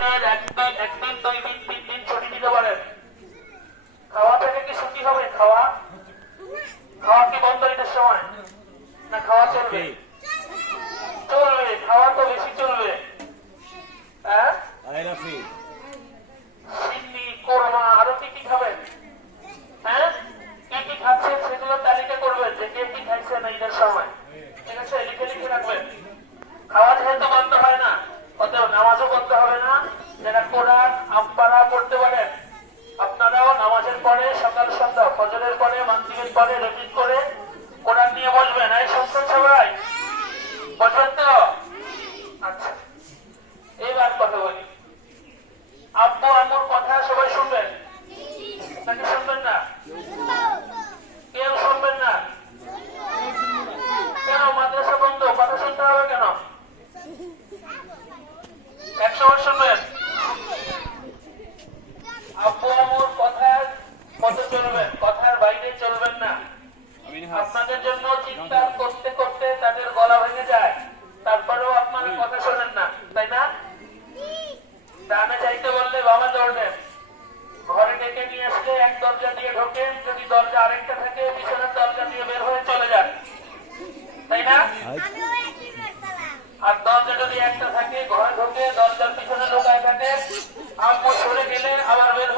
দিনের একদিন 2 দিন 3 দিন ছুটি দিতে পারেন। খাওয়া থেকে কি ছুটি হবে? খাওয়া কি বন্ধ এটার সময় না? খাওয়া চলবে? চলবে, খাওয়া তো বেশি চলবে। হ্যাঁ, সিন্নি, কোরমা, আরো কি খাবেন? হ্যাঁ, কি খাচ্ছেন সেগুলো তালিকা করবেন যে কে কি খাইছেন এইটার সময়। ঠিক আছে, লিখে রাখবেন। খাওয়া যেহেতু বন্ধ হয় না, অতএব নামাজও বন্ধ হবে না। যারা কোরআন আমপারা পড়তে পারেন, আপনারাও নামাজের পরে সকাল সন্ধ্যা ফজরের পরে মাগরিবের পরে রিপিট করে কোরআন নিয়ে বসবেন। এই শুনছেন সবাই? বসবেন তো? আচ্ছা, এইবার কথা বলি। আব্বু আম্মুর কথা সবাই শুনবেন নাকি শুনবেন না? কেউ শুনবেন না? কেন? মাদ্রাসা বন্ধ, কথা শুনতে হবে কেন? 100 শুনবেন। আব্বু আম্মুর কথার মতো চলবেন, কথার বাইরে চলবেন না। আপনাদের জন্য চিৎকার করতে করতে তাদের গলা ভেঙে যায়, তারপরেও আপনারা কথা শোনেন না, তাই না? ডানে যাইতে বললে বাবা দৌড়েন, ঘরে ডেকে নিয়ে আসলে এক দরজা দিয়ে ঢোকেন, যদি দরজা আরেকটা থাকে পিছনের দরজা দিয়ে বের হয়ে চলে যান, তাই না? আর দরজা যদি একটা থাকে ঘরে ঢোকে দরজার পিছনে লোকায় থাকে, আম্মু সরে গেলে আবার বের